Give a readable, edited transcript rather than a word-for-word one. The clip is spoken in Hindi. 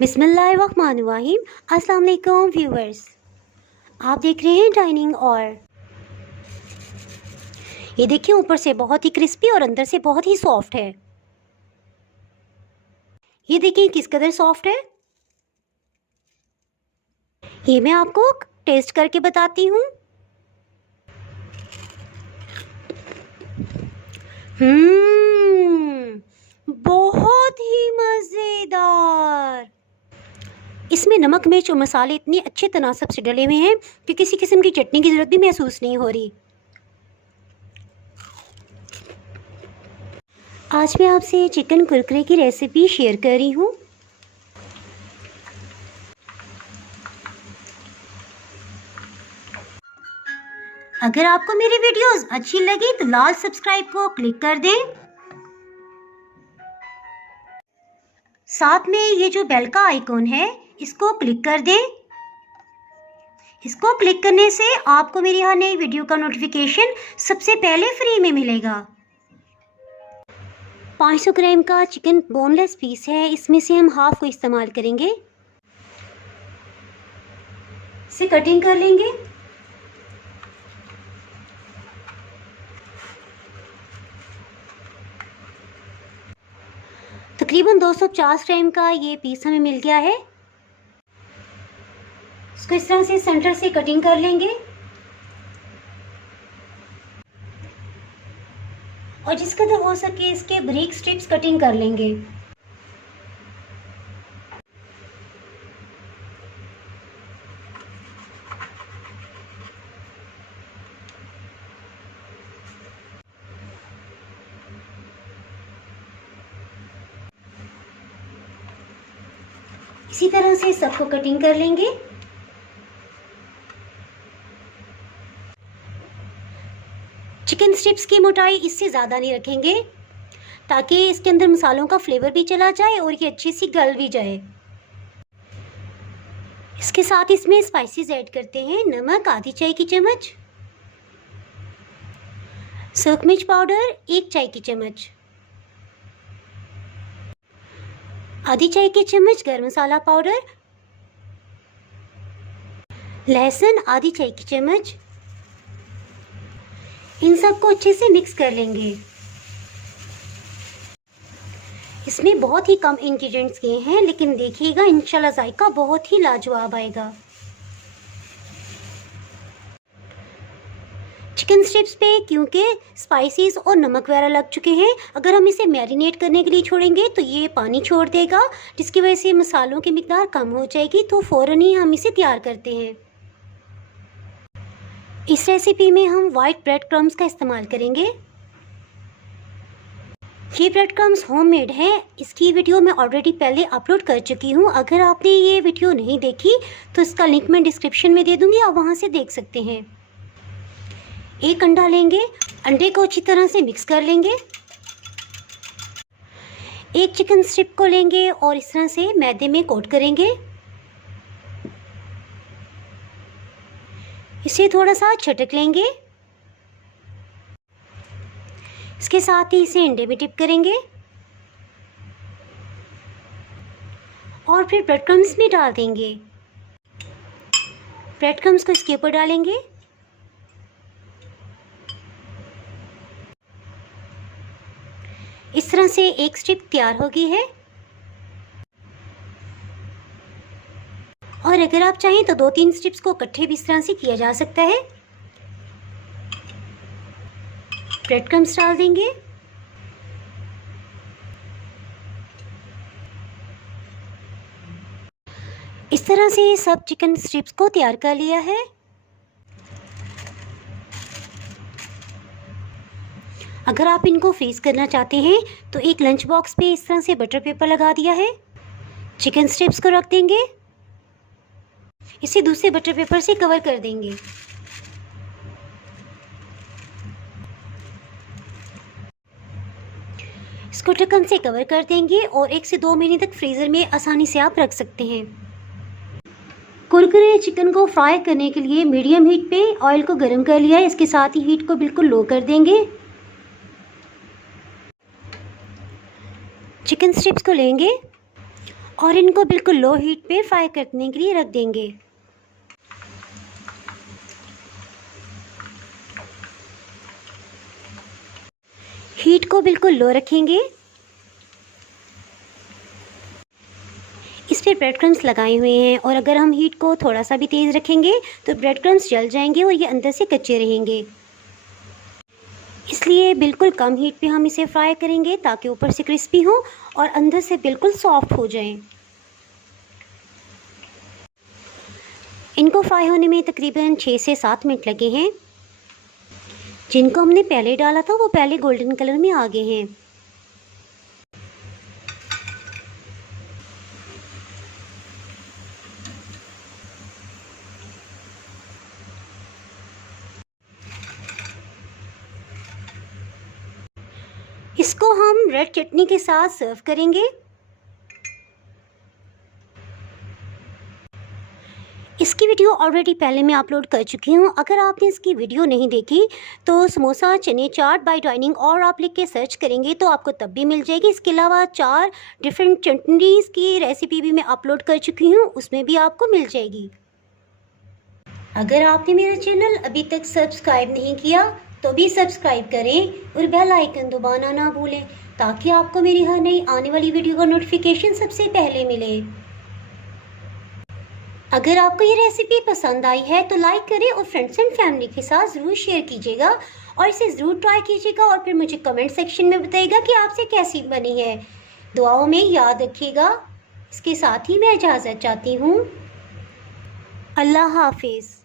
बिस्मिल्लाहिर्रहमानिर्रहीम। अस्सलाम वालेकुम व्यूवर्स, आप देख रहे हैं डाइनिंग। और ये देखिए, ऊपर से बहुत ही क्रिस्पी और अंदर से बहुत ही सॉफ्ट है। ये देखिए किस कदर सॉफ्ट है। ये मैं आपको टेस्ट करके बताती हूँ। बहुत ही मज़ेदार। इसमें नमक, मिर्च और मसाले इतने अच्छे तनासब से डले हुए हैं कि किसी किस्म की चटनी की ज़रूरत भी महसूस नहीं हो रही। आज मैं आपसे चिकन कुरकुरे की रेसिपी शेयर कर रही हूँ। अगर आपको मेरी वीडियोस अच्छी लगी तो लाल सब्सक्राइब को क्लिक कर दें। साथ में ये जो बेल का आइकॉन है इसको क्लिक कर दें। इसको क्लिक करने से आपको मेरी हर नई वीडियो का नोटिफिकेशन सबसे पहले फ्री में मिलेगा। 500 ग्राम का चिकन बोनलेस पीस है, इसमें से हम हाफ को इस्तेमाल करेंगे। इसे कटिंग कर लेंगे। तकरीबन 250 ग्राम का ये पीस हमें मिल गया है। इसको इस तरह से सेंटर से कटिंग कर लेंगे और जिस कदर हो सके इसके बारीक स्ट्रिप्स कटिंग कर लेंगे। इसी तरह से सबको कटिंग कर लेंगे। चिकन स्ट्रिप्स की मोटाई इससे ज़्यादा नहीं रखेंगे ताकि इसके अंदर मसालों का फ्लेवर भी चला जाए और ये अच्छी सी गल भी जाए। इसके साथ इसमें स्पाइसेस ऐड करते हैं। नमक आधी चाय की चम्मच, सूखा मिर्च पाउडर 1 चाय की चम्मच, आधी चाय की चम्मच गरम मसाला पाउडर, लहसुन आधी चाय की चम्मच। इन सबको अच्छे से मिक्स कर लेंगे। इसमें बहुत ही कम इंग्रेडिएंट्स गए हैं, लेकिन देखिएगा इंशाल्लाह जायका बहुत ही लाजवाब आएगा। चिकन स्ट्रिप्स पे क्योंकि स्पाइसेस और नमक वगैरह लग चुके हैं, अगर हम इसे मैरिनेट करने के लिए छोड़ेंगे तो ये पानी छोड़ देगा, जिसकी वजह से मसालों की मिकदार कम हो जाएगी। तो फ़ौरन ही हम इसे तैयार करते हैं। इस रेसिपी में हम वाइट ब्रेड क्रम्स का इस्तेमाल करेंगे। ये ब्रेड क्रम्स होममेड है। इसकी वीडियो मैं ऑलरेडी पहले अपलोड कर चुकी हूँ। अगर आपने ये वीडियो नहीं देखी तो इसका लिंक मैं डिस्क्रिप्शन में दे दूँगी, आप वहाँ से देख सकते हैं। एक अंडा लेंगे, अंडे को अच्छी तरह से मिक्स कर लेंगे। एक चिकन स्ट्रिप को लेंगे और इस तरह से मैदे में कोट करेंगे। इसे थोड़ा सा छटक लेंगे। इसके साथ ही इसे अंडे में डिप करेंगे और फिर ब्रेड क्रम्स में डाल देंगे। ब्रेड क्रम्स को इसके ऊपर डालेंगे। इस तरह से एक स्ट्रिप तैयार हो गई है। और अगर आप चाहें तो 2-3 स्ट्रिप्स को इकट्ठे भी इस तरह से किया जा सकता है। ब्रेड क्रम्स डाल देंगे। इस तरह से सब चिकन स्ट्रिप्स को तैयार कर लिया है। अगर आप इनको फ्रीज करना चाहते हैं तो एक लंच बॉक्स पे इस तरह से बटर पेपर लगा दिया है। चिकन स्ट्रिप्स को रख देंगे, इसे दूसरे बटर पेपर से कवर कर देंगे। इसको ढक्कन से कवर कर देंगे और 1 से 2 महीने तक फ्रीज़र में आसानी से आप रख सकते हैं। कुरकुरे चिकन को फ्राई करने के लिए मीडियम हीट पे ऑयल को गर्म कर लिया है। इसके साथ ही हीट को बिल्कुल लो कर देंगे। चिकन स्ट्रिप्स को लेंगे और इनको बिल्कुल लो हीट पे फ्राई करने के लिए रख देंगे। हीट को बिल्कुल लो रखेंगे। इस पर ब्रेड क्रम्स लगाए हुए हैं और अगर हम हीट को थोड़ा सा भी तेज़ रखेंगे तो ब्रेड क्रम्स जल जाएंगे और ये अंदर से कच्चे रहेंगे। इसलिए बिल्कुल कम हीट पे हम इसे फ्राई करेंगे ताकि ऊपर से क्रिस्पी हो और अंदर से बिल्कुल सॉफ्ट हो जाएं। इनको फ्राई होने में तकरीबन 6 से 7 मिनट लगे हैं। जिनको हमने पहले डाला था वो पहले गोल्डन कलर में आ गए हैं। इसको हम रेड चटनी के साथ सर्व करेंगे। इसकी वीडियो ऑलरेडी पहले मैं अपलोड कर चुकी हूँ। अगर आपने इसकी वीडियो नहीं देखी तो समोसा चने चाट बाय डाइनिंग और आप लिख के सर्च करेंगे तो आपको तब भी मिल जाएगी। इसके अलावा 4 डिफरेंट चटनीज़ की रेसिपी भी मैं अपलोड कर चुकी हूँ, उसमें भी आपको मिल जाएगी। अगर आपने मेरा चैनल अभी तक सब्सक्राइब नहीं किया तो भी सब्सक्राइब करें और बेल आइकन दबाना ना भूलें ताकि आपको मेरी हर नई आने वाली वीडियो का नोटिफिकेशन सबसे पहले मिले। अगर आपको ये रेसिपी पसंद आई है तो लाइक करें और फ्रेंड्स एंड फैमिली के साथ ज़रूर शेयर कीजिएगा और इसे ज़रूर ट्राई कीजिएगा और फिर मुझे कमेंट सेक्शन में बताइएगा कि आपसे कैसी बनी है। दुआओं में याद रखिएगा। इसके साथ ही मैं इजाज़त चाहती हूँ। अल्लाह हाफिज़।